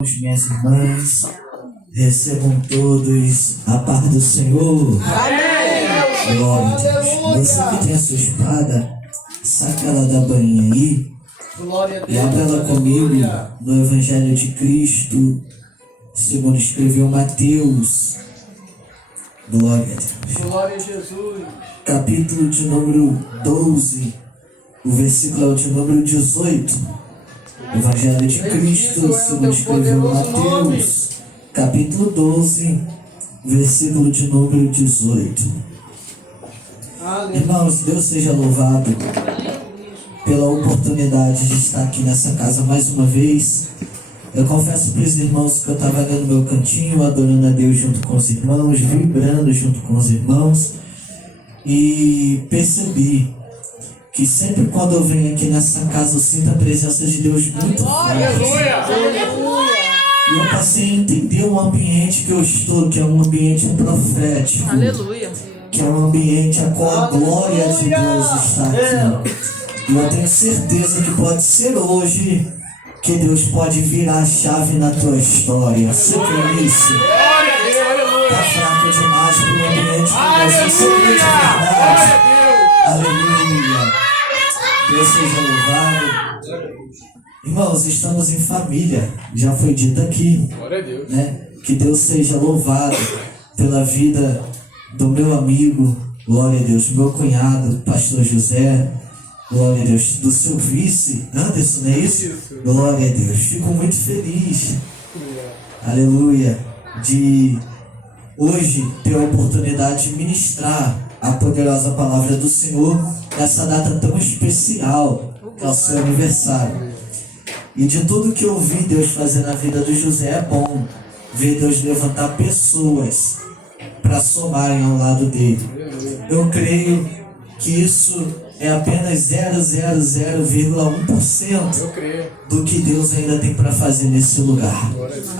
Minhas irmãs, recebam todos a paz do Senhor. Amém! Glória a Deus. Você que tem a sua espada, saca ela da bainha aí e abra ela comigo no Evangelho de Cristo, segundo escreveu Mateus. Glória a Deus. Glória a Jesus. Capítulo de número 12, o versículo de número 18. Evangelho de Cristo, segundo escreveu Mateus, capítulo 12, versículo de número 18. Irmãos, Deus seja louvado pela oportunidade de estar aqui nessa casa mais uma vez. Eu confesso para os irmãos que eu estava ali no meu cantinho, adorando a Deus junto com os irmãos, vibrando junto com os irmãos, e percebi que sempre quando eu venho aqui nessa casa eu sinto a presença de Deus muito forte. E eu passei a entender o ambiente que eu estou, que é um ambiente profético. Aleluia. Que é um ambiente a qual a glória de Deus está aqui. E eu tenho certeza que pode ser hoje que Deus pode virar a chave na tua história. Você crê nisso? Está fraco demais para o ambiente que você crê de verdade. Aleluia. Deus seja louvado. Irmãos, estamos em família. Já foi dito aqui. Glória a Deus. Né? Que Deus seja louvado pela vida do meu amigo, glória a Deus, meu cunhado, pastor José, glória a Deus, do seu vice, Anderson, não é isso? Glória a Deus. Fico muito feliz. Aleluia. De hoje ter a oportunidade de ministrar a poderosa palavra do Senhor nessa data tão especial, que é o seu aniversário. E de tudo que eu vi Deus fazer na vida do José, é bom ver Deus levantar pessoas para somarem ao lado dele. Eu creio que isso é apenas 0,01% do que Deus ainda tem para fazer nesse lugar.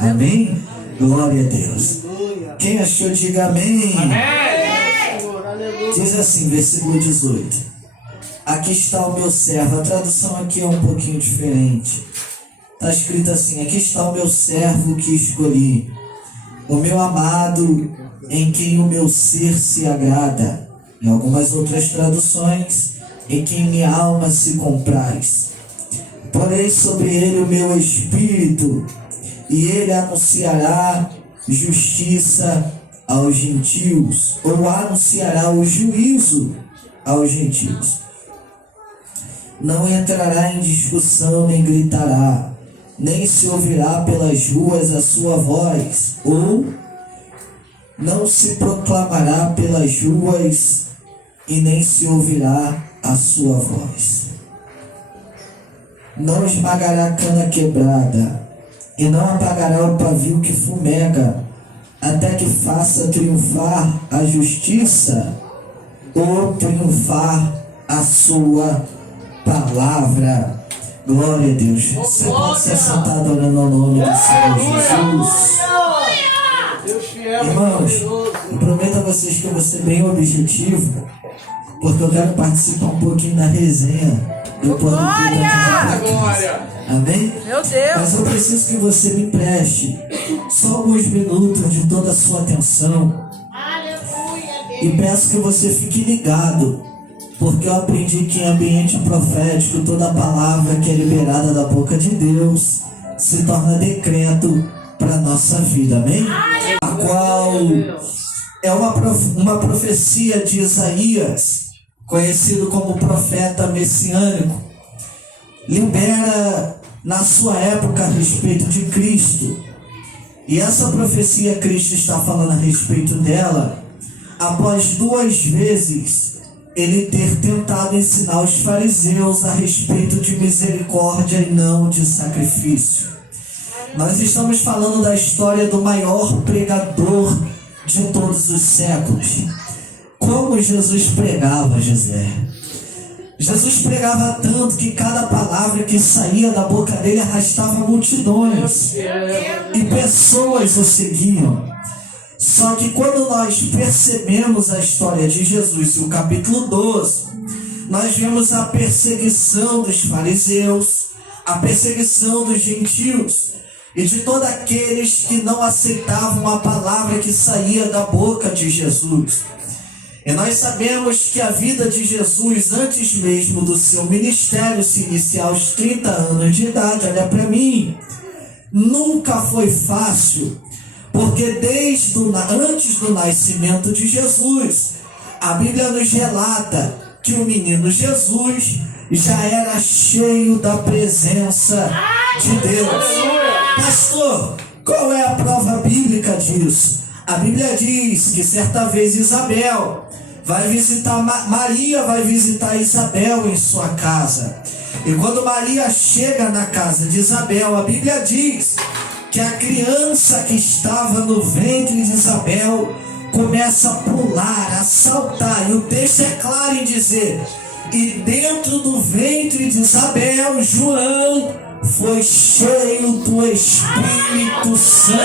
Amém? Glória a Deus. Quem achou, diga amém. Diz assim, versículo 18. Aqui está o meu servo. A tradução aqui é um pouquinho diferente. Está escrito assim: aqui está o meu servo que escolhi, o meu amado, em quem o meu ser se agrada. Em algumas outras traduções, em quem minha alma se compraz. Porei sobre ele o meu espírito, e ele anunciará justiça aos gentios, ou anunciará o juízo aos gentios. Não entrará em discussão, nem gritará, nem se ouvirá pelas ruas a sua voz, ou não se proclamará pelas ruas, e nem se ouvirá a sua voz. Não esmagará a cana quebrada, e não apagará o pavio que fumega, até que faça triunfar a justiça, ou triunfar a sua palavra. Glória a Deus. Você pode se assentar adorando ao nome do Senhor Jesus. Irmãos, eu prometo a vocês que eu vou ser bem objetivo, porque eu quero participar um pouquinho da resenha. Glória! Amém? Meu Deus! Mas eu preciso que você me empreste só alguns minutos de toda a sua atenção. E peço que você fique ligado, porque eu aprendi que em ambiente profético toda palavra que é liberada da boca de Deus se torna decreto para a nossa vida, amém? A qual é uma profecia de Isaías, conhecido como profeta messiânico, libera na sua época a respeito de Cristo. E essa profecia Cristo está falando a respeito dela após 2 vezes ele ter tentado ensinar os fariseus a respeito de misericórdia e não de sacrifício. Nós estamos falando da história do maior pregador de todos os séculos. Como Jesus pregava, José. Jesus pregava tanto que cada palavra que saía da boca dele arrastava multidões. E pessoas o seguiam. Só que quando nós percebemos a história de Jesus, o capítulo 12, nós vemos a perseguição dos fariseus, a perseguição dos gentios. e de todos aqueles que não aceitavam a palavra que saía da boca de Jesus. E nós sabemos que a vida de Jesus, antes mesmo do seu ministério se iniciar aos 30 anos de idade, olha para mim, nunca foi fácil, porque antes do nascimento de Jesus, a Bíblia nos relata que o menino Jesus já era cheio da presença de Deus. Pastor, qual é a prova bíblica disso? A Bíblia diz que certa vez Maria vai visitar Isabel em sua casa. E quando Maria chega na casa de Isabel, a Bíblia diz que a criança que estava no ventre de Isabel começa a pular, a saltar. E o texto é claro em dizer: e dentro do ventre de Isabel, João foi cheio do Espírito Santo,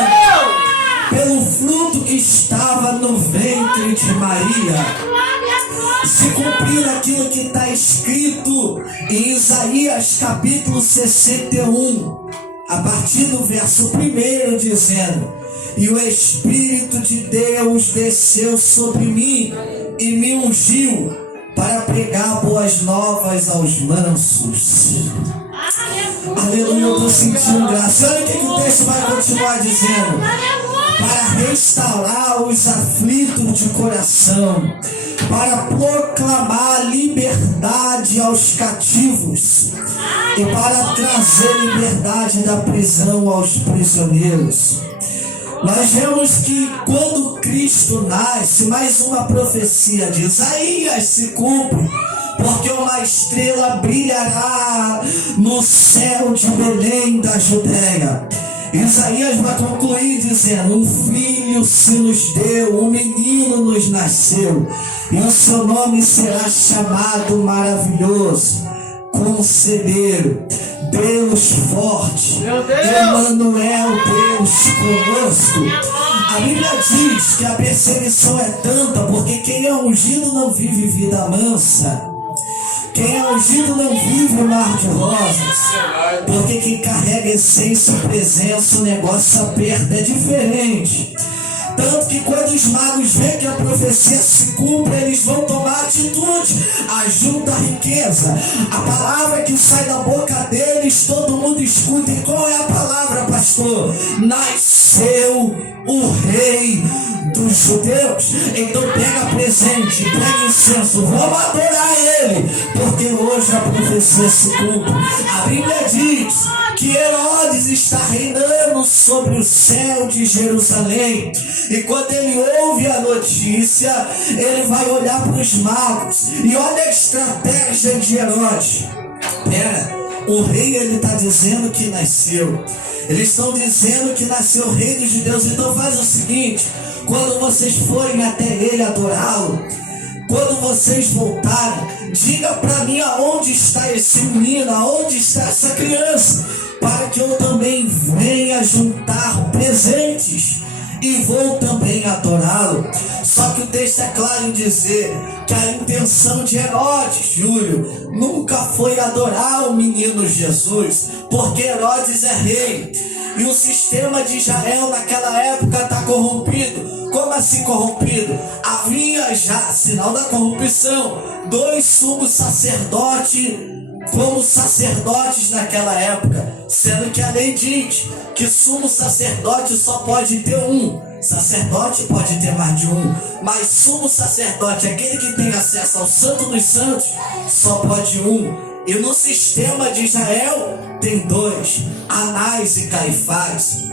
pelo fruto que estava no ventre de Maria. Se cumprir aquilo que está escrito em Isaías capítulo 61, a partir do verso 1, dizendo: e o Espírito de Deus desceu sobre mim e me ungiu para pregar boas novas aos mansos. Aleluia, eu estou sentindo graça. Olha o que o texto vai continuar dizendo: para restaurar os aflitos de coração, para proclamar liberdade aos cativos e para trazer liberdade da prisão aos prisioneiros. Nós vemos que quando Cristo nasce, mais uma profecia de Isaías se cumpre, porque uma estrela brilhará no céu de Belém da Judéia. Isaías vai concluir dizendo: um filho se nos deu, um menino nos nasceu, e o seu nome será chamado Maravilhoso, Conselheiro, Deus Forte, Emmanuel, Deus conosco. A Bíblia diz que a perseguição é tanta porque quem é ungido não vive vida mansa. Quem é ungido não vive o mar de rosas, porque quem carrega essência e presença, o negócio aperta, é diferente. Tanto que quando os magos veem que a profecia se cumpre, eles vão tomar atitude, ajunta a riqueza. A palavra que sai da boca deles, todo mundo escuta. E qual é a palavra, pastor? Nasceu o rei dos judeus. Então pega presente, pega incenso, vamos adorar ele, porque hoje a profecia se cumpre. A Bíblia diz que Herodes está reinando sobre o céu de Jerusalém, e quando ele ouve a notícia, ele vai olhar para os magos, e olha a estratégia de Herodes. O rei, ele está dizendo que nasceu, eles estão dizendo que nasceu o rei dos judeus. Então faz o seguinte: quando vocês forem até ele adorá-lo, quando vocês voltarem, diga para mim aonde está esse menino, aonde está essa criança, para que eu também venha juntar presentes e vou também adorá-lo. Só que o texto é claro em dizer que a intenção de Herodes, Júlio, nunca foi adorar o menino Jesus, porque Herodes é rei, e o sistema de Israel naquela época está corrompido. Como assim corrompido? Havia já, sinal da corrupção, 2 sumos sacerdotes como sacerdotes naquela época, sendo que a lei diz que sumo sacerdote só pode ter um. Sacerdote pode ter mais de um, mas sumo sacerdote, aquele que tem acesso ao Santo dos Santos, só pode um. E no sistema de Israel tem 2, Anás e Caifás.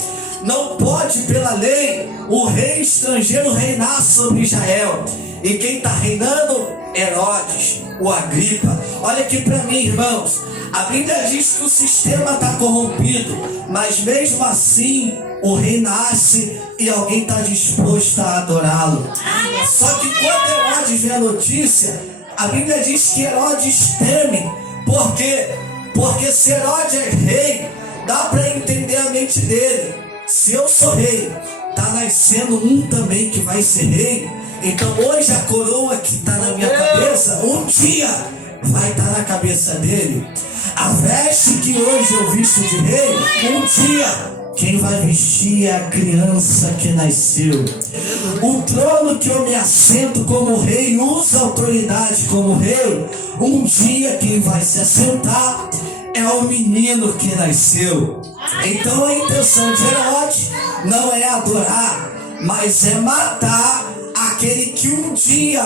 Não pode, pela lei, o rei estrangeiro reinar sobre Israel. E quem está reinando? Herodes, o Agripa. Olha aqui para mim, irmãos. A Bíblia diz que o sistema está corrompido, mas mesmo assim o rei nasce e alguém está disposto a adorá-lo. Só que quando Herodes vê a notícia, a Bíblia diz que Herodes teme. Por quê? Porque se Herodes é rei, dá para entender a mente dele. Se eu sou rei, está nascendo um também que vai ser rei. Então hoje a coroa que está na minha cabeça, um dia vai estar na cabeça dele. A veste que hoje eu visto de rei, um dia quem vai vestir é a criança que nasceu. O trono que eu me assento como rei, usa autoridade como rei. Um dia quem vai se assentar é o menino que nasceu. Então a intenção de Herodes não é adorar, mas é matar aquele que um dia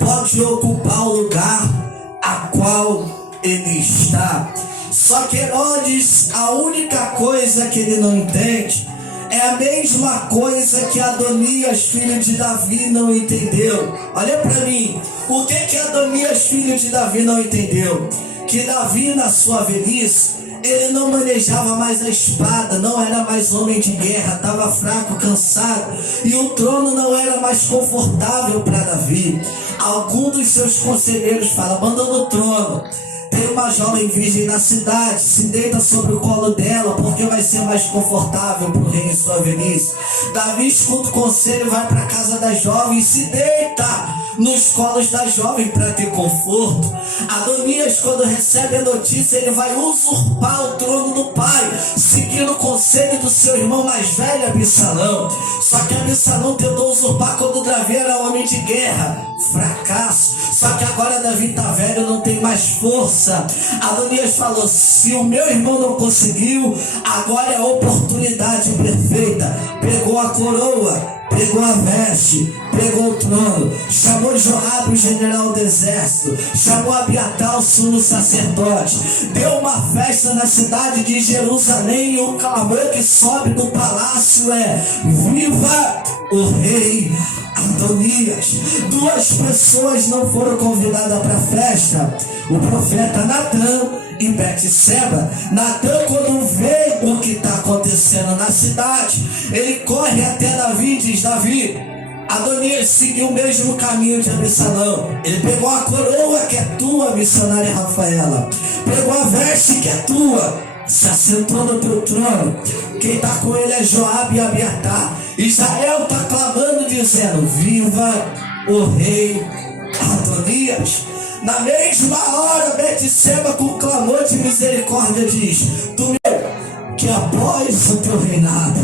pode ocupar o lugar a qual ele está. Só que Herodes, a única coisa que ele não entende é a mesma coisa que Adonias, filho de Davi, não entendeu. Olha para mim, o que Adonias, filho de Davi, não entendeu? Que Davi, na sua velhice, ele não manejava mais a espada, não era mais homem de guerra, estava fraco, cansado, e o trono não era mais confortável para Davi. Algum dos seus conselheiros fala: manda no trono. Tem uma jovem virgem na cidade, se deita sobre o colo dela, porque vai ser mais confortável para o rei em sua velhice. Davi escuta o conselho, vai para a casa da jovem e se deita nos colos da jovem para ter conforto. Adonias, quando recebe a notícia, ele vai usurpar o trono do pai, seguindo o conselho do seu irmão mais velho, Absalão. Só que Absalão tentou usurpar quando Davi era homem de guerra. Fracasso. Só que agora Davi está velho, não tem mais força. Adonias falou: se o meu irmão não conseguiu, agora é a oportunidade perfeita. Pegou a coroa, pegou a veste, pegou o trono, chamou Joabe, o general do exército, chamou Abiatar, o sumo sacerdote, deu uma festa na cidade de Jerusalém, e o clamor que sobe do palácio é: viva o rei Adonias. Duas pessoas não foram convidadas para a festa: o profeta Natã e Betseba. Natã, quando vê o que está acontecendo na cidade, ele corre até Davi e diz: Davi, Adonias seguiu o mesmo caminho de Absalão. Ele pegou a coroa que é tua, missionária Rafaela, pegou a veste que é tua, se assentou no teu trono. Quem está com ele é Joabe e Abiatar. Israel está clamando, dizendo: viva o rei Adonias. Na mesma hora, Betseba, com clamor de misericórdia, diz: tu que após o teu reinado,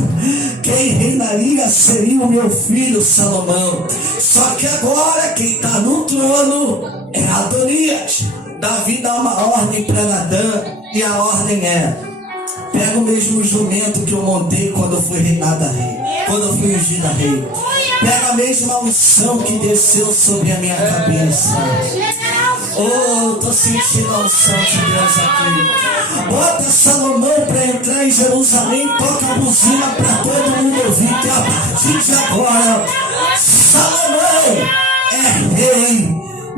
quem reinaria seria o meu filho Salomão. Só que agora quem está no trono é Adonias. Davi dá uma ordem para Natã, e a ordem é: pega o mesmo jumento que eu montei quando eu fui reinada rei, quando eu fui ungida rei. Pega a mesma unção que desceu sobre a minha cabeça. Oh, tô sentindo a unção de Deus aqui. Bota Salomão para entrar em Jerusalém, toca a buzina para todo mundo ouvir que a partir de agora Salomão é rei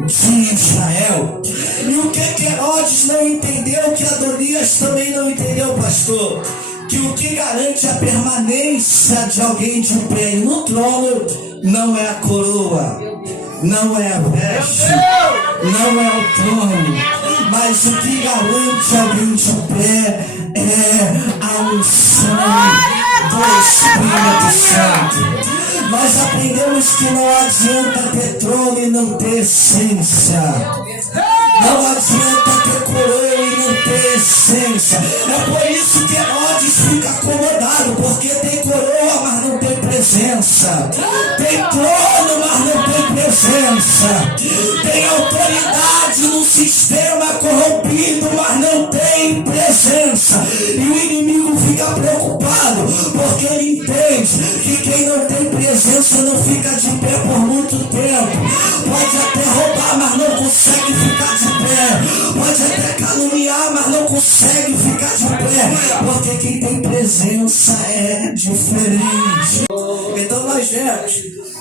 de Israel. E o que Herodes não entendeu, que Adonias também não entendeu, pastor? Que o que garante a permanência de alguém de pé no trono não é a coroa, não é a veste, não é o trono, mas o que garante alguém de pé é a unção do Espírito Santo. Nós aprendemos que não adianta ter trono e não ter essência. Não adianta ter coroa e não ter essência. É por isso que Herodes fica acomodado, porque tem coroa, mas não tem presença. Tem trono, mas não tem presença. Tem autoridade no sistema corrompido, mas não tem presença. E o inimigo fica preocupado, porque ele entende que quem não tem presença não fica de pé por muito tempo. Pode até roubar, mas não consegue ficar de pé. Pode até caluniar, mas não consegue ficar de pé, porque quem tem presença é diferente. Então nós vemos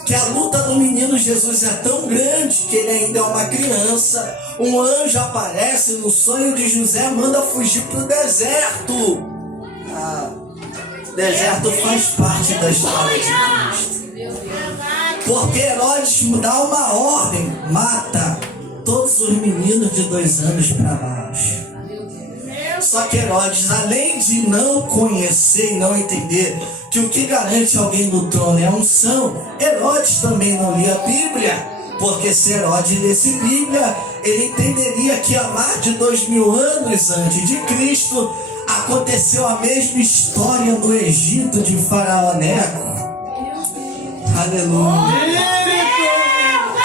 que a luta do menino Jesus é tão grande que ele ainda é uma criança. Um anjo aparece no sonho de José, manda fugir para o deserto. O deserto faz parte da história de Cristo. Porque Herodes dá uma ordem: mata todos os meninos de 2 anos para baixo. Só que Herodes, além de não conhecer e não entender que o que garante alguém no trono é a unção, Herodes também não lia a Bíblia. Porque se Herodes lesse Bíblia, ele entenderia que há mais de 2000 anos antes de Cristo, Aconteceu a mesma história no Egito de Faraó Neco. Aleluia.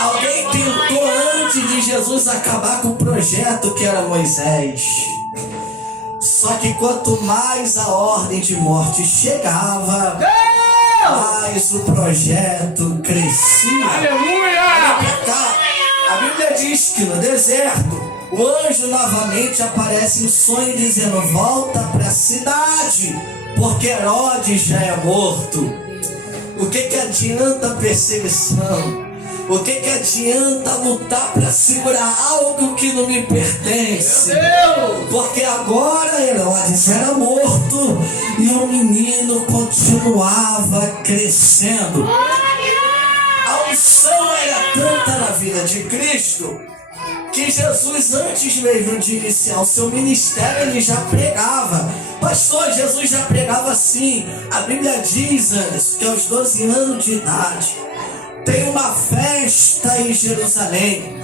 Alguém tentou antes de Jesus acabar com o projeto que era Moisés. Só que quanto mais a ordem de morte chegava, mais o projeto crescia. Aleluia! Olha pra cá. A Bíblia diz que no deserto o anjo novamente aparece em sonho dizendo: volta para a cidade, porque Herodes já é morto. O que adianta a perseguição? O que adianta lutar para segurar algo que não me pertence? Porque agora Herodes era morto e o menino continuava crescendo. A unção era tanta na vida de Cristo que Jesus, antes mesmo de iniciar o seu ministério, ele já pregava. Pastor, Jesus já pregava assim. A Bíblia diz, Anderson, que aos 12 anos de idade tem uma festa em Jerusalém.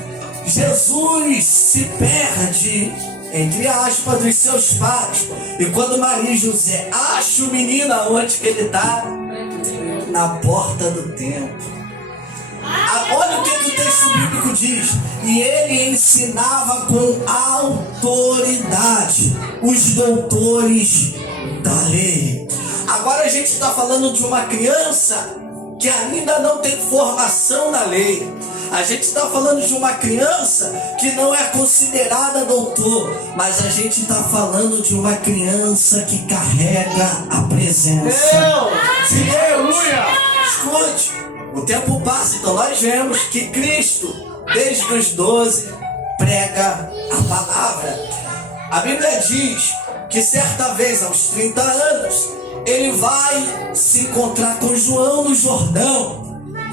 Jesus se perde, entre aspas, dos seus pais. E quando Maria e José acham o menino, aonde que ele está? Na porta do templo. Olha o que o texto bíblico diz. E ele ensinava com autoridade os doutores da lei. Agora a gente está falando de uma criança que ainda não tem formação na lei. A gente está falando de uma criança que não é considerada doutor, mas a gente está falando de uma criança que carrega a presença de Deus. Escute, o tempo passa, então nós vemos que Cristo, desde os 12, prega a palavra. A Bíblia diz que certa vez, aos 30 anos, ele vai se encontrar com João no Jordão.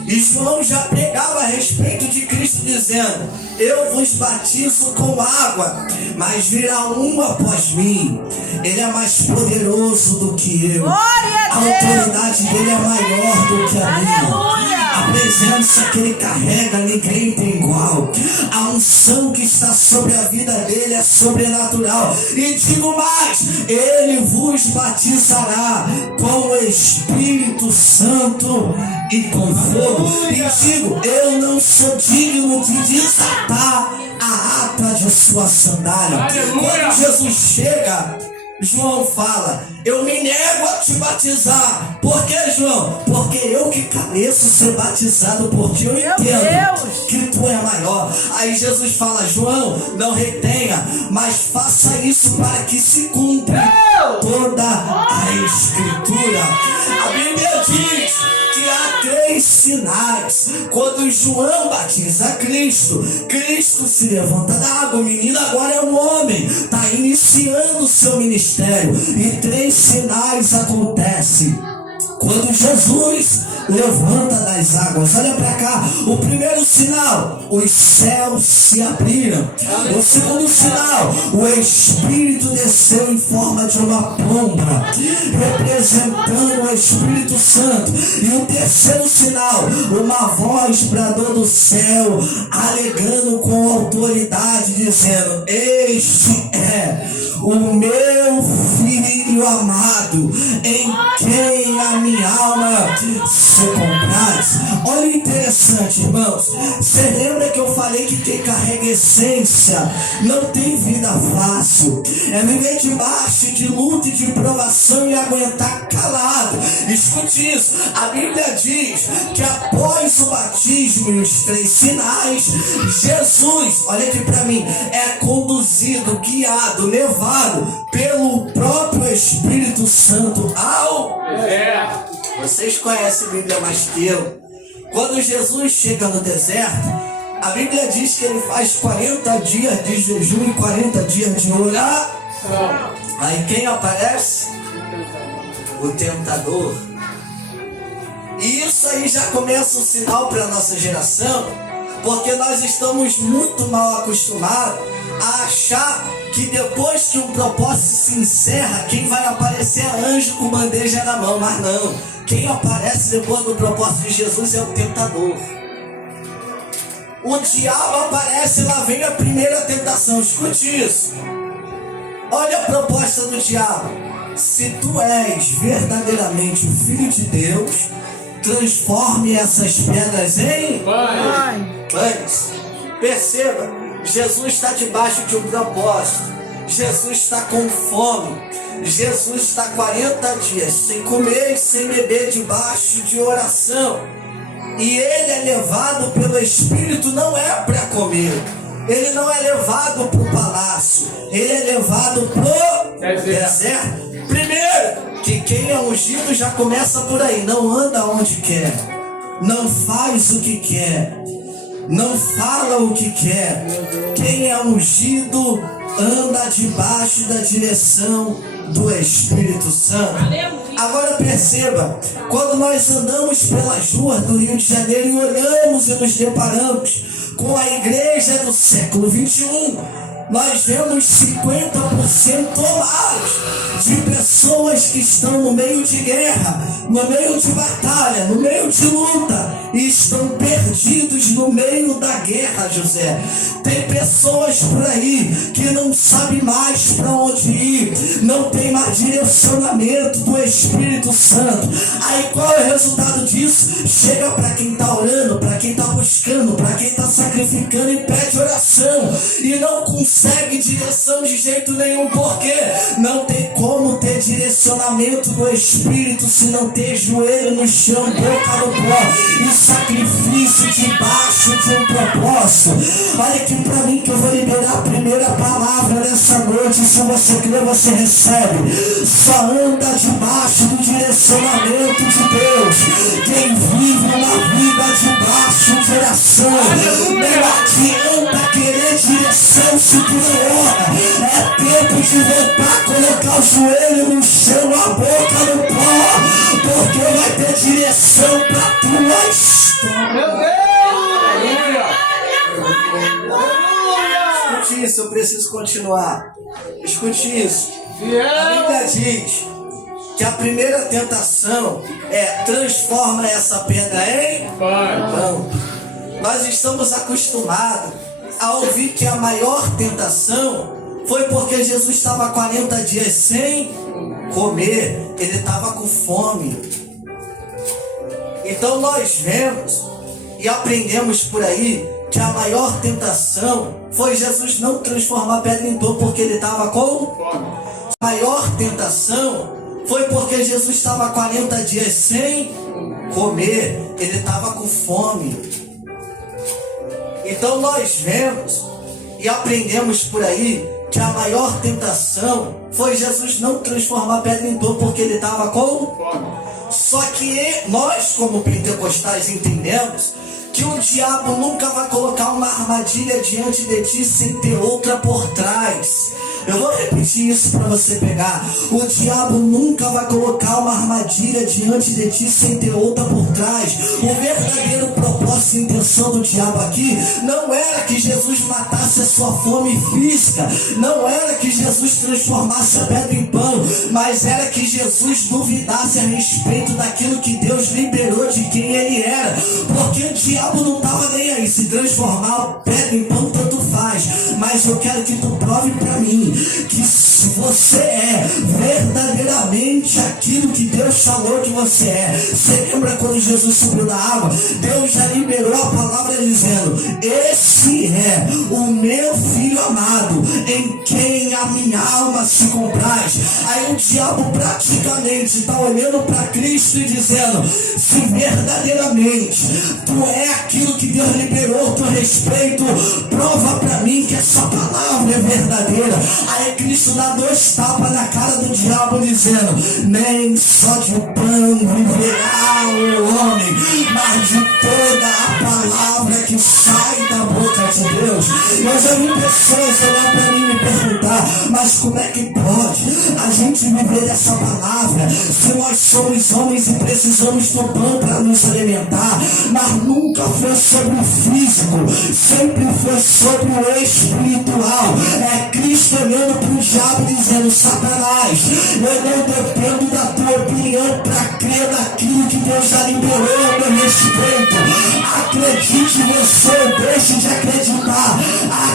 E João já pregava a respeito de Cristo, dizendo: eu vos batizo com água, mas virá um após mim. Ele é mais poderoso do que eu. A autoridade dele é maior do que a minha. A presença que ele carrega, ninguém tem igual. A unção que está sobre a vida dele é sobrenatural. E digo mais: ele vos batizará com o Espírito Santo e com fogo. E digo: eu não sou digno de desatar a ata de sua sandália. Quando Jesus chega, João fala: eu me nego a te batizar. Por que, João? Porque eu que careço ser batizado por ti. Eu entendo que tu é maior. Aí Jesus fala: João, não retenha, mas faça isso para que se cumpra toda a Escritura. A Bíblia diz que há 3 sinais. Quando João batiza Cristo, Cristo se levanta da água. O menino agora é um homem, está iniciando o seu ministério. E 3 sinais acontecem quando Jesus levanta das águas. Olha para cá. O primeiro sinal: os céus se abriram. O segundo sinal: o Espírito desceu em forma de uma pomba, representando o Espírito Santo. E o terceiro sinal: uma voz bradou do céu, alegando com autoridade, dizendo: este é o meu Filho amado, em quem a minha alma se compraz. Olha o interessante, irmãos. Você lembra que eu falei que quem carrega essência não tem vida fácil? É viver debaixo de luta e de provação e aguentar calado. Escute isso. A Bíblia diz que após o batismo e os 3 sinais, Jesus, olha aqui para mim, é conduzido, guiado, levado pelo próprio Espírito Santo ao deserto. Vocês conhecem a Bíblia mais que eu. Quando Jesus chega no deserto, a Bíblia diz que ele faz 40 dias de jejum e 40 dias de oração. Aí quem aparece? O tentador. E isso aí já começa um sinal para a nossa geração, porque nós estamos muito mal acostumados a achar que depois que um propósito se encerra, quem vai aparecer é anjo com bandeja na mão. Mas não, quem aparece depois do propósito de Jesus é o tentador. O diabo aparece, lá vem a primeira tentação. Escute isso. Olha a proposta do diabo. Se tu és verdadeiramente o Filho de Deus, transforme essas pedras em pães. Perceba, Jesus está debaixo de um propósito. Jesus está com fome. Jesus está 40 dias sem comer e sem beber, debaixo de oração. E ele é levado pelo Espírito, não é para comer. Ele não é levado para o palácio. Ele é levado para o deserto. Primeiro, que quem é ungido já começa por aí. Não anda onde quer. Não faz o que quer. Não fala o que quer. Quem é ungido anda debaixo da direção do Espírito Santo. Agora perceba, quando nós andamos pelas ruas do Rio de Janeiro e olhamos e nos deparamos com a igreja do século 21, nós vemos 50% tolados de pessoas que estão no meio de guerra, no meio de batalha, no meio de luta, e estão perdidos no meio da guerra, José. Tem pessoas por aí que não sabem mais para onde ir, não tem mais direcionamento do Espírito Santo. Aí qual é o resultado disso? Chega para quem está orando, para quem está buscando, para quem está sacrificando e pede oração, e não consegue direção de jeito nenhum. Porque não tem como ter direcionamento do Espírito se não ter joelho no chão, boca no pó e sacrifício debaixo de um propósito. Olha aqui para mim que eu vou liberar a primeira palavra nessa noite. Se você crer, você recebe. Só anda debaixo do direcionamento de Deus quem vive uma vida debaixo de oração. Não adianta querer direção se tu não ora. É tempo de voltar a colocar o joelho no chão, a boca no pó, porque vai ter direção para tua história. Meu Deus! Escute isso, eu preciso continuar. Escute isso. Fiel! A Bíblia diz que a primeira tentação é: transforma essa pedra em pão. Nós estamos acostumados a ouvir que a maior tentação foi porque Jesus estava 40 dias sem comer, ele estava com fome. Então nós vemos e aprendemos por aí que a maior tentação foi Jesus não transformar a pedra em pão porque ele estava com fome. A maior tentação foi porque Jesus estava 40 dias sem comer, ele estava com fome. Então nós vemos e aprendemos por aí que a maior tentação foi Jesus não transformar a pedra em pão porque ele estava com fome. Só que nós, como pentecostais, entendemos que o diabo nunca vai colocar uma armadilha diante de ti sem ter outra por trás. Eu vou repetir isso para você pegar. O diabo nunca vai colocar uma armadilha diante de ti sem ter outra por trás. O verdadeiro propósito e intenção do diabo aqui não era que Jesus matasse a sua fome física, não era que Jesus transformasse a pedra em pão, mas era que Jesus duvidasse a respeito daquilo que Deus liberou de quem ele era. Porque o diabo não estava nem aí. Se transformar a pedra em pão, tanto faz. Mas eu quero que tu prove para mim que se você é verdadeiramente aquilo que Deus falou que você é. Você lembra quando Jesus subiu na água? Deus já liberou a palavra dizendo: esse é o meu filho amado, em quem a minha alma se compraz. Aí o diabo praticamente está olhando para Cristo e dizendo: se verdadeiramente tu é aquilo que Deus liberou a teu respeito, prova para mim que essa palavra é verdadeira. Aí Cristo dá 2 tapas na cara do diabo dizendo: nem só de pão viverá o homem, mas de toda a palavra que sai da boca de Deus. Eu já vi pessoas olhar para mim e me perguntar: mas como é que pode a gente viver essa palavra se nós somos homens e precisamos do pão para nos alimentar? Mas nunca foi sobre o físico, sempre foi sobre o espiritual. É Cristo olhando para o diabo dizendo: Satanás, eu não dependo da tua opinião para crer naquilo que Deus já liberou a meu respeito. Acredite você, deixe de acreditar.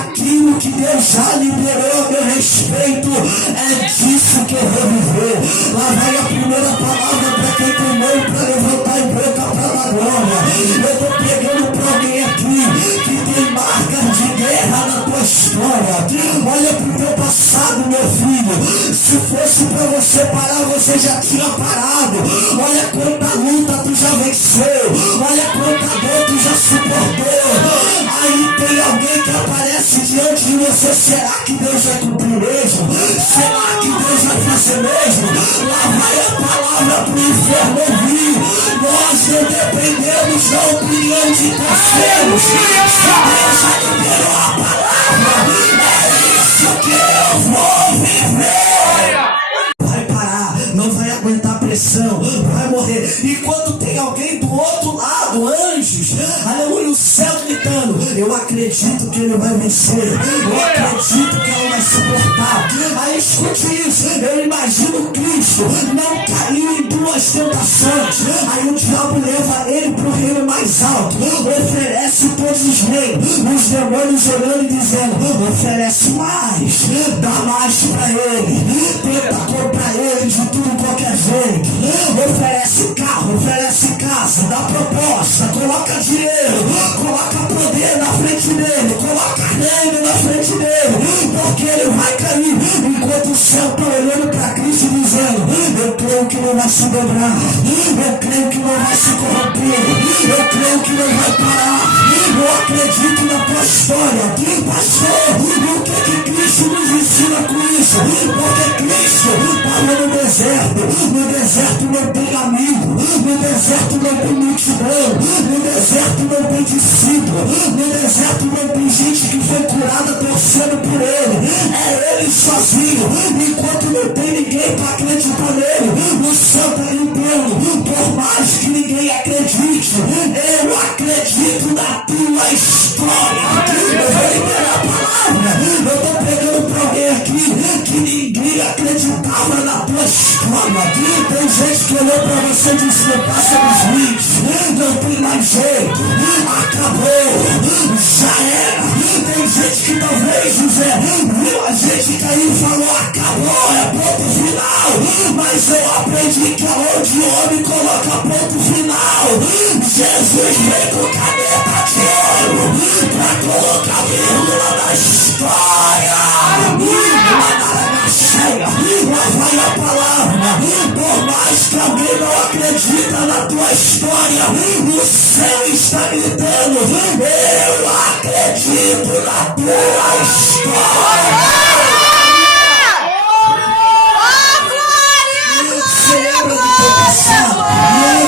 Aquilo aquilo que Deus já liberou a meu respeito, é disso que eu vou viver. Lá vai a primeira palavra para quem tem mão para levantar em boca para dar glória. Eu estou pregando para alguém aqui que tem marcas de guerra na tua história. Olha para o teu passado, meu filho. Se fosse para você parar, você já tinha parado. Olha quanta luta tu já venceu. Olha quanta dor tu já suportou. Aí tem alguém que aparece diante de você. Será que Deus vai cumprir mesmo? Será que Deus vai fazer mesmo? Lá vai a palavra para o inferno ouvir. Nós não dependemos da opinião de terceiros. Se Deus já liberou a palavra, é isso que eu vou viver. Vai parar, não vai aguentar pressão, vai morrer. Enquanto tem alguém do outro lado, anjos, aleluia, o céu gritando, eu acredito que ele vai vencer, eu acredito que ela vai suportar. Aí escute isso, eu imagino Cristo não caiu em duas tentações. Aí o diabo leva ele para o reino mais alto, oferece todos os reinos, os demônios olhando e dizendo, oferece mais, dá mais para ele, tenta comprar ele de tudo qualquer jeito, oferece carro, oferece casa, dá proposta, coloca dinheiro, coloca poder na frente dele, coloca reino na frente dele, porque ele vai cair, enquanto o céu está olhando para Cristo dizendo, eu creio que não vai se dobrar, eu creio que não vai se corromper, eu creio que não vai parar, eu acredito na tua história. Pastor, o que Cristo nos ensina com isso? Porque Cristo estava no deserto não tem amigo, no deserto não tem multidão, no deserto não tem discípulo, no deserto não tem gente que foi curada torcendo por ele, é ele sozinho, enquanto não tem ninguém para acreditar nele, o céu está gritando, por mais que ninguém acredite, eu acredito na tua história. Eu vou liberar a palavra, eu estou pregando para alguém aqui que ninguém acreditava na tua história. Tem gente que olhou para você e disse, não passa dos limites, não tem mais jeito, acabou, já era. Tem gente que talvez, José, viu a gente cair e falou, acabou, é ponto final, mas eu aprendi que aonde o homem coloca ponto final, Jesus veio com caneta de ouro para colocar vírgula na história. Lá vai a palavra, por mais que alguém não acredita na tua história, o céu está gritando, eu acredito na tua história. Você lembra do teu passado?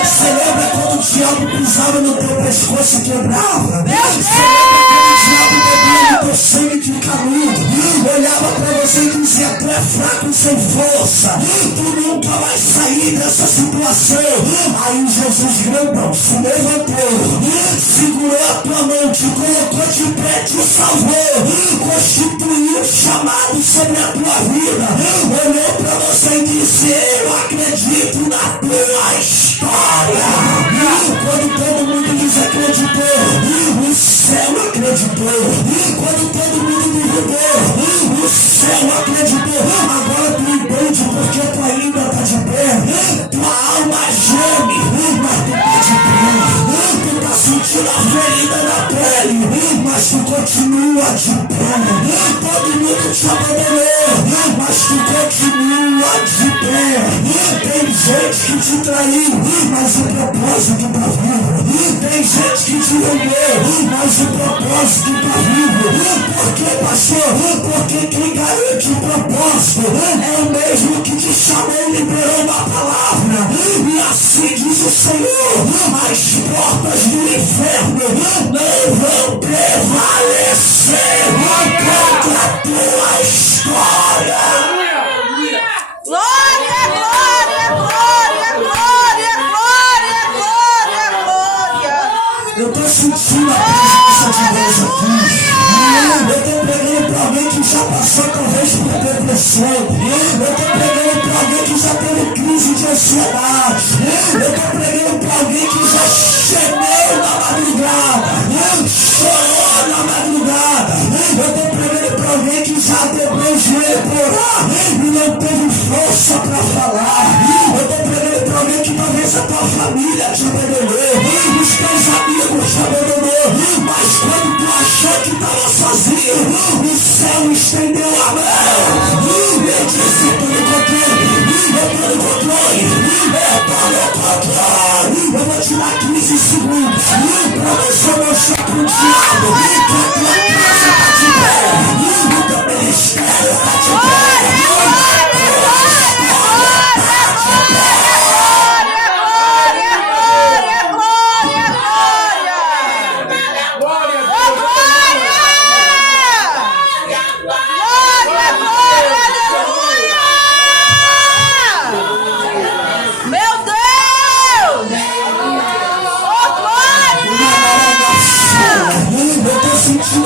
Você lembra quando o diabo pisava no teu pescoço e quebrava? Você lembra quando o diabo bebia no teu sangue de canudo? Olhava para você e dizia, tu é fraco sem força, tu nunca vai sair dessa situação. Aí Jesus grandão se levantou, segurou a tua mão, te colocou de pé, te salvou, constituiu um chamado sobre a tua vida, olhou para você e disse, eu acredito na tua história. Quando todo mundo desacreditou, o céu acreditou. Quando todo mundo duvidou, o céu acreditou. Agora tu entende porque tu ainda está de pé. Tua alma geme, mas tu está de pé. Tu está sentindo a ferida na pele, mas tu continua de pé. Todo mundo te abandonou, mas tu continua de pé. Tem gente que te traiu, mas o propósito está vivo. Tem gente que te roubou, mas o propósito está vivo. Por que, pastor? Porque quem garante o propósito é o mesmo que te chamou e liberou uma palavra. E assim diz o Senhor, as portas do inferno não vão prevalecer contra a tua história. Glória, glória, glória, glória, glória, glória, glória. Eu estou sentindo a presença de Deus aqui. Eu estou pregando para alguém que já passou talvez por depressão. Eu estou pregando para alguém que já teve crise de ansiedade. Eu estou pregando para alguém que já gemeu na madrugada, chorou na madrugada. Eu estou pregando não teve força para falar. Eu tô pregando para alguém que talvez a tua família te abandonou, os teus amigos te abandonou, mas quando tu achou que estava sozinho, o céu estendeu a mão. Eu disse, eu tô no controle, eu tô no controle, eu tô no controle. Eu vou te dar 15 segundos para você mostrar pro diabo que a tua casa tá de pé, o teu ministério tá de pé.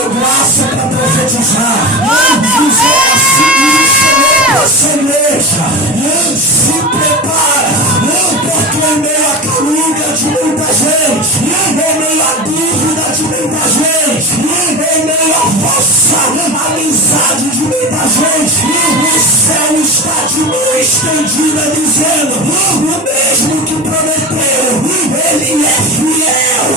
Graça para profetizar. Dizer assim, igreja, se prepara, porque em meio à calúnia de muita gente, em meio à dúvida de muita gente, em meio à falsa amizade de muita gente, o céu está de mão estendida dizendo, o mesmo que prometeu, ele é fiel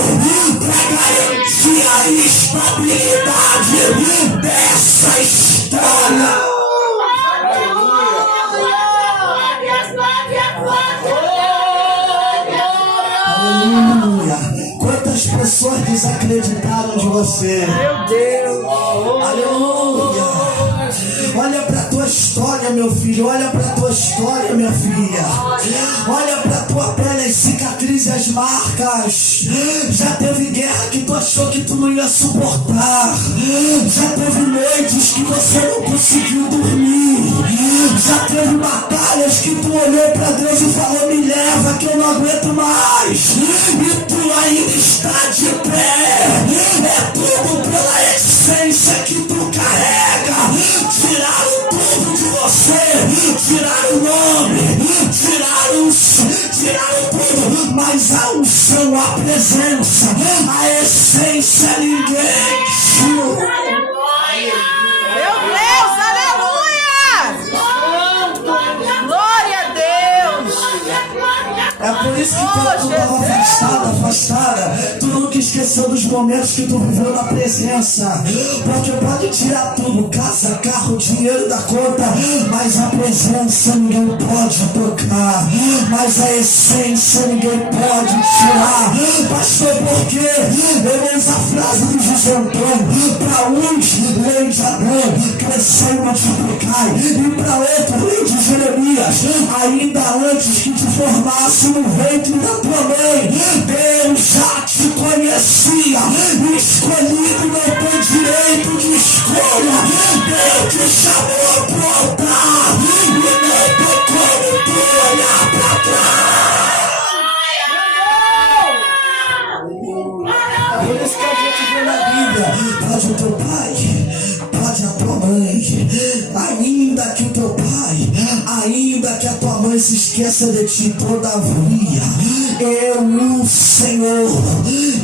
para garantir a estabilidade dessa história. Aleluia. Quantas pessoas desacreditaram de você? Meu Deus. Aleluia. Olha para a tua história, meu filho. Olha para a tua história, minha filha. Olha para a tua pele, as cicatrizes, as marcas. Já teve guerra que tu achou que tu não ia suportar. Já teve noites que você não conseguiu dormir. Já teve batalhas que tu olhou para Deus e falou, me leva que eu não aguento mais. E tu ainda está de pé. É tudo pela essência que tu carrega. Tiraram tudo de você, tiraram o nome, tiraram tudo, mas a unção, a presença, a essência ninguém tirou. Meu Deus, aleluia! Glória a Deus! É por isso que quando tu estava afastada, tu nunca esqueceu dos momentos que tu viveu na presença. Porque pode tirar tudo, casa, carro, dinheiro da conta, mas a presença ninguém pode tocar, mas a essência ninguém pode tirar. Pastor, por quê? Eu uso a frase do José Antônio, para uns, lei de Adão, crescer e multiplicar, e para outros, lei de Jeremias, ainda antes que te formasse no ventre da tua mãe, Deus já te conhecia, escolhido não tem direito de escolha. Deus te chamou pro altar e não tem como tu olhar pra trás. Por isso que a gente vê na Bíblia, pode o teu pai, pode a tua mãe, ainda que o teu pai, ainda que a tua mãe se esqueça de ti, todavia eu, o Senhor,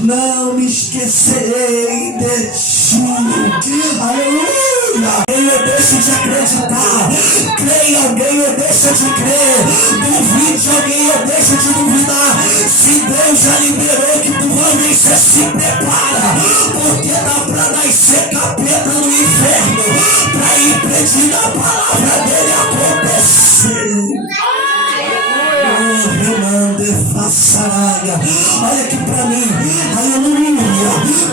não me esquecerei de ti. Aleluia. Eu deixo de acreditar, creia alguém, eu deixo de crer, duvide alguém, eu deixo de duvidar. Se Deus já liberou que tu vai vencer, se prepara, porque dá pra nascer capeta no inferno pra impedir a palavra dele acontecer. Olha aqui pra mim, aleluia.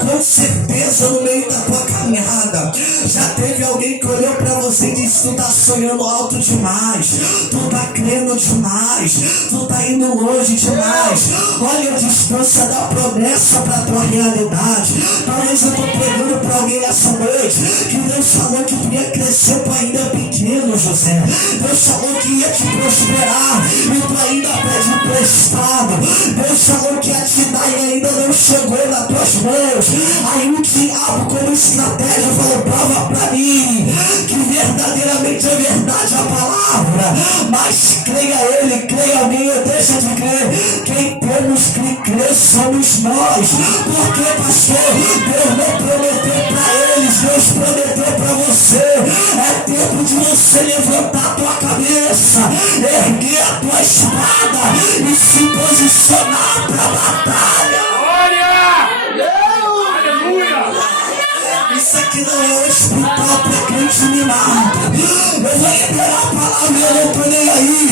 Com certeza no meio da tua caminhada já teve alguém que olhou pra você e disse, tu tá sonhando alto demais, tu tá crendo demais, tu tá indo longe demais. Olha a distância da promessa pra tua realidade. Talvez eu tô pregando pra alguém essa noite que Deus falou que tu ia crescer, tu ainda é pequeno, José. Deus falou que ia te prosperar e tu ainda pede emprestado. Deus falou que ia te dar e ainda não chegou nas tuas mãos. Aí o diabo, como estratégia, falou, prova pra mim que verdadeiramente é verdade a palavra, mas creia creia ele, creia alguém ou deixa de crer. Quem temos que crer somos nós. Porque, pastor, Deus não prometeu para eles, Deus prometeu para você. É tempo de você levantar a tua cabeça, erguer a tua espada e se posicionar para a batalha. Isso aqui não é um hospital para crente mimado. Eu vou liberar a palavra e eu não tô nem aí.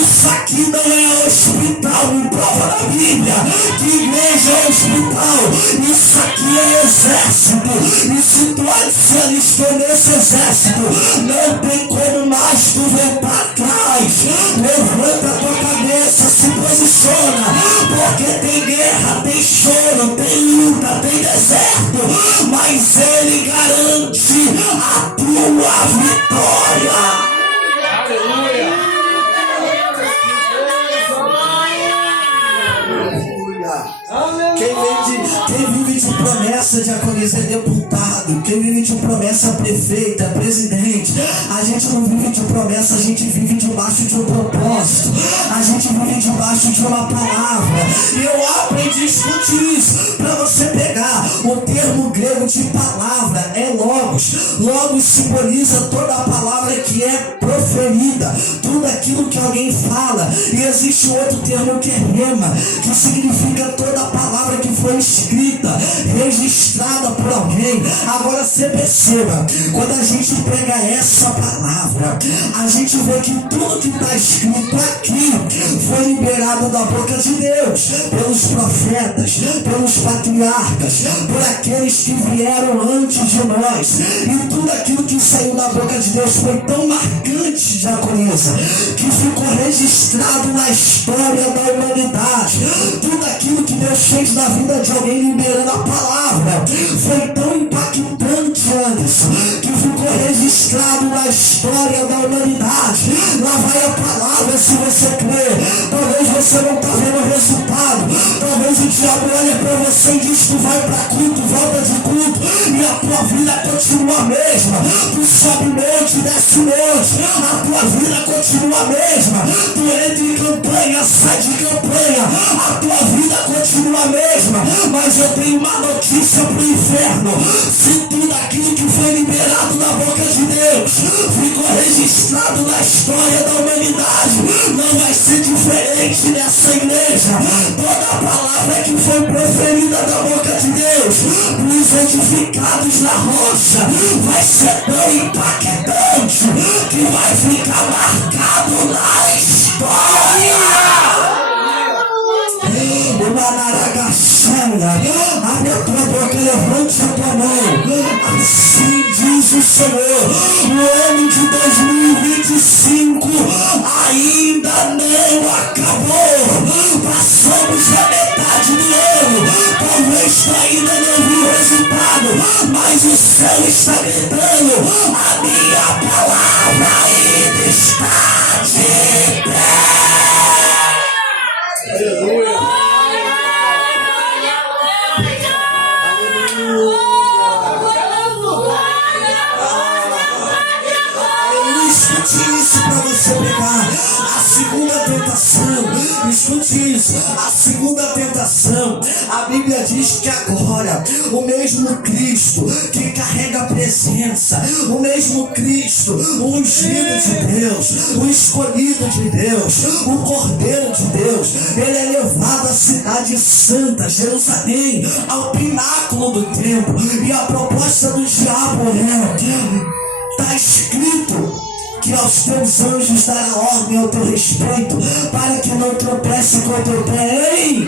Isso aqui não é um hospital, me prova na Bíblia que igreja é hospital. Isso aqui é exército. E se tu alistou nesse exército, não tem como mais tu voltar atrás. Levanta a tua cabeça, se posiciona, porque tem guerra, tem choro, tem luta, tem deserto, mas ele garante a tua vitória. Aleluia. Quem vive de promessa, diaconisa, é deputado. Quem vive de promessa, é prefeito, é presidente. A gente não vive de promessa, a gente vive debaixo de um propósito. A gente vive debaixo de uma palavra. E eu aprendi a discutir isso para você pegar. O termo grego de palavra é logos. Logos simboliza toda a palavra que é proferida, tudo aquilo que alguém fala. E existe outro termo que é rema, que significa toda a palavra que foi escrita, registrada por alguém. Agora você perceba, quando a gente pega essa palavra, a gente vê que tudo que está escrito aqui foi liberado da boca de Deus, pelos profetas, pelos patriarcas, por aqueles que vieram antes de nós. E tudo aquilo que saiu da boca de Deus foi tão marcante, diaconisa, que ficou registrado na história da humanidade. Tudo aquilo que Deus fez na vida de alguém liberando a palavra foi tão impactante, Anderson, que ficou registrado na história da humanidade. Lá vai a palavra, se você crê. Talvez você não está vendo o resultado. Talvez o diabo olhe para você e diz: tu vai para culto, volta de culto, e a tua vida continua a mesma. Tu sobe monte, desce monte, a tua vida continua a mesma. Tu entra em campanha, sai de campanha, a tua vida continua a mesma. Mas eu tenho uma notícia pro inferno: se tudo aquilo que foi liberado na boca de Deus ficou registrado na história da humanidade, não vai ser diferente nessa igreja. Toda a palavra que foi proferida da boca de Deus dos edificados na rocha vai ser tão impactante que vai ficar marcado na história. Abre a tua boca, levante a tua mão. Assim diz o Senhor: o ano de 2025 ainda não acabou. Passamos a metade do ano. Talvez tu ainda não viu o resultado, mas o céu está gritando: a minha palavra ainda está de pé. Aleluia. Escute isso para você pegar a segunda tentação. Escute isso, a segunda tentação. A Bíblia diz que agora o mesmo Cristo que carrega a presença, o mesmo Cristo, o ungido de Deus, o escolhido de Deus, o Cordeiro de Deus, ele é levado à cidade santa, Jerusalém, ao pináculo do templo. E a proposta do diabo é: está escrito que aos teus anjos dará ordem ao teu respeito, para que não tropeces com o teu pé em...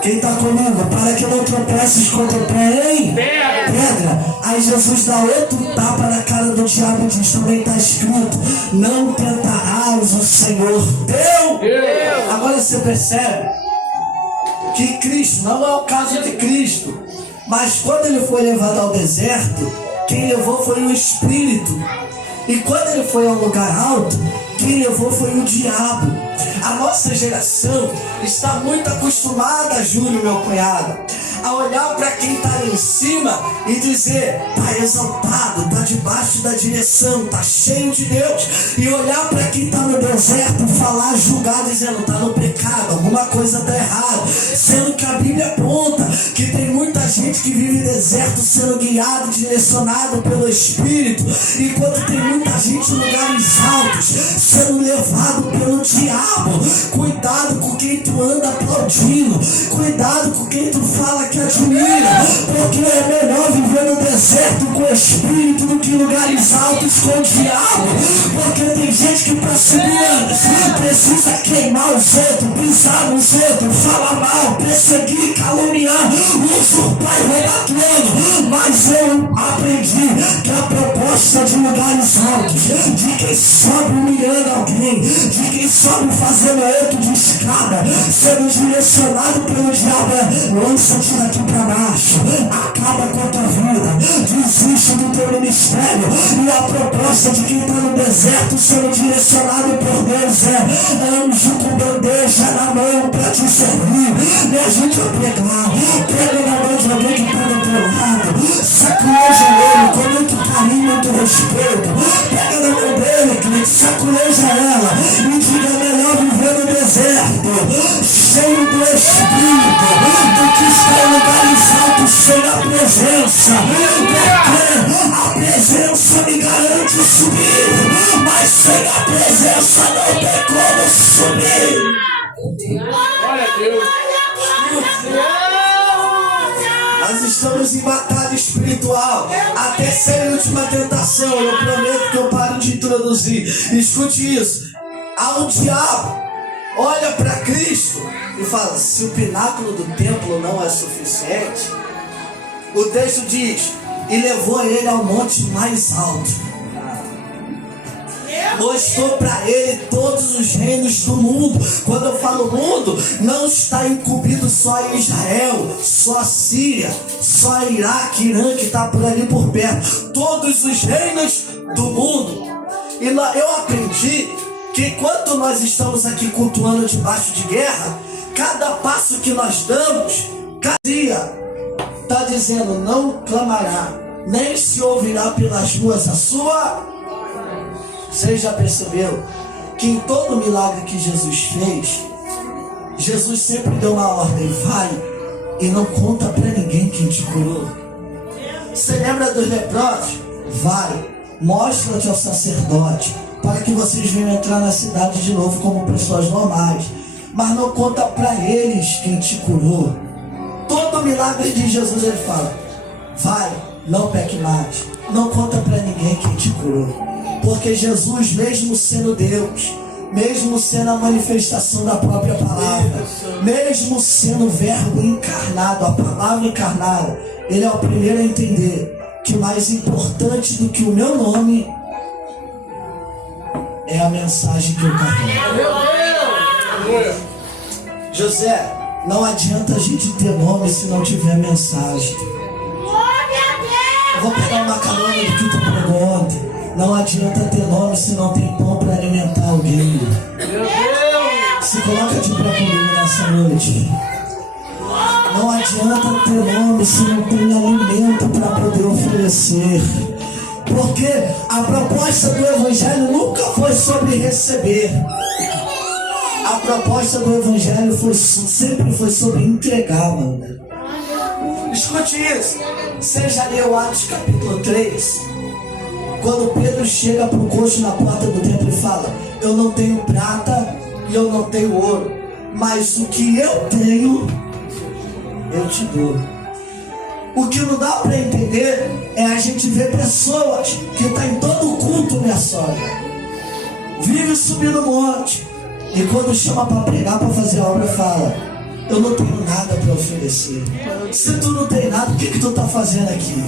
Quem está comigo? Para que não tropeces com o teu pé em pedra. Aí Jesus dá outro tapa na cara do diabo e diz: também está escrito: não tentarás o Senhor teu Deus. Agora você percebe que Cristo, não é o caso de Cristo, mas quando ele foi levado ao deserto, quem levou foi o Espírito. E quando ele foi ao lugar alto, quem levou foi o diabo. A nossa geração está muito acostumada, Júlio, meu cunhado, a olhar para quem está lá em cima e dizer: está exaltado, está debaixo da direção, está cheio de Deus. E olhar para quem está no deserto e falar, julgar, dizendo: está no pecado, alguma coisa está errada. Sendo que a Bíblia aponta que tem muita gente que vive em deserto sendo guiado, direcionado pelo Espírito, enquanto tem muita gente em lugares altos sendo levado pelo diabo. Cuidado com quem tu anda aplaudindo, cuidado com quem tu fala que admira, porque é melhor viver no deserto com o Espírito do que em lugares altos com o diabo. Porque tem gente que para subir anos precisa queimar os outros, pisar nos outros, falar mal, perseguir, caluniar, usurpar e roubar trono. Mas eu aprendi que a proposta de lugares altos, de quem sobe humilhando alguém, de quem sobe fazendo outro de escada, sendo direcionado pelo diabo, lança-te daqui para baixo, acaba com a tua vida, desiste do teu ministério. E a proposta de quem está no deserto sendo direcionado por Deus é anjo com bandeja na mão para te servir. Me ajude a pegar, pega na mão de alguém que está do teu lado, saculeja ele com muito carinho, muito respeito. Pega na mão dele, que saculeja ela e diga: melhor viver no deserto, cheio do Espírito, do que estar em lugares altos sem a presença. Porque a presença me garante subir, mas sem a presença não tem como subir. Glória a Deus. Nós estamos em batalha espiritual. A terceira e última tentação, eu prometo que eu paro de introduzir. Escute isso. Há um diabo, olha para Cristo e fala: se o pináculo do templo não é suficiente, o texto diz: e levou ele ao monte mais alto, mostrou para ele todos os reinos do mundo. Quando eu falo mundo, não está incumbido só em Israel, só a Síria, só Iraque, Irã, que está por ali por perto. Todos os reinos do mundo. E eu aprendi que enquanto nós estamos aqui cultuando debaixo de guerra, cada passo que nós damos, cada dia está dizendo: não clamará, nem se ouvirá pelas ruas a sua. Você já percebeu que em todo milagre que Jesus fez, Jesus sempre deu uma ordem: vai e não conta para ninguém quem te curou. Você lembra dos leprosos? Vai, mostra-te ao sacerdote, para que vocês venham entrar na cidade de novo como pessoas normais, mas não conta para eles quem te curou. Todo milagre de Jesus ele fala: vai, não peque mais, não conta para ninguém quem te curou. Porque Jesus, mesmo sendo Deus, mesmo sendo a manifestação da própria palavra, mesmo sendo o verbo encarnado, a palavra encarnada, ele é o primeiro a entender que mais importante do que o meu nome é a mensagem que eu carrego. José, não adianta a gente ter nome se não tiver mensagem. Eu vou pegar uma carona do que tu pregou ontem. Não adianta ter nome se não tem pão para alimentar alguém. Se coloca de pé comigo nessa noite. Não adianta ter nome se não tem alimento para poder oferecer. Porque a proposta do Evangelho nunca foi sobre receber. A proposta do Evangelho sempre foi sobre entregar, mano. Escute isso. Você já leu Atos capítulo 3? Quando Pedro chega para o coxo na porta do templo e fala: eu não tenho prata e eu não tenho ouro, mas o que eu tenho, eu te dou. O que não dá para entender é a gente ver pessoas que estão em todo o culto, minha sogra, vive subindo o monte, e quando chama para pregar, para fazer a obra, fala: eu não tenho nada para oferecer. Se tu não tem nada, o que tu está fazendo aqui?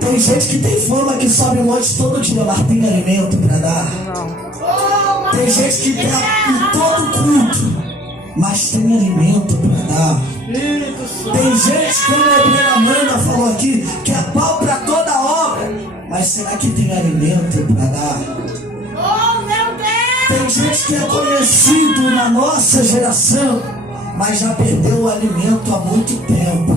Tem gente que tem fama que sobe um monte todo dia, mas tem alimento para dar. Tem gente que está em todo culto, mas tem alimento para dar. Tem gente, como a Bruna Amanda falou aqui, que é pau para toda obra, mas será que tem alimento para dar? Tem gente que é conhecido na nossa geração, mas já perdeu o alimento há muito tempo.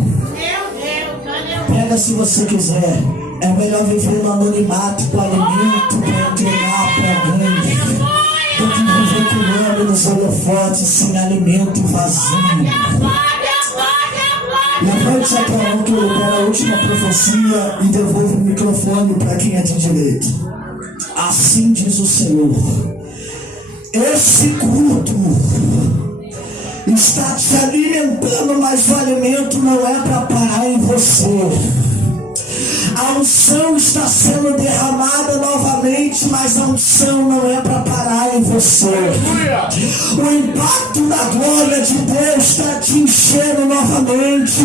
Pega se você quiser. É melhor viver no anonimato com alimento para entregar para alguém do que viver comendo nos holofotes sem alimento e vazio. Levante a tua mão que eu libero a última profecia e devolvo o microfone para quem é de direito. Assim diz o Senhor: esse culto está te alimentando, mas o alimento não é para parar em você. A unção está sendo derramada novamente, mas a unção não é para parar em você. O impacto da glória de Deus está te enchendo novamente,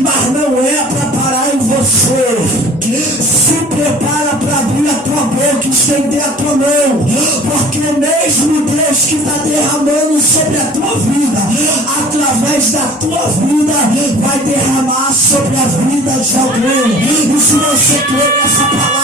mas não é para parar em você. Se prepara para abrir a tua boca e estender a tua mão, porque o mesmo Deus que está derramando sobre a tua vida, através da tua vida, vai derramar sobre a vida de alguém. E se você crê nessa palavra,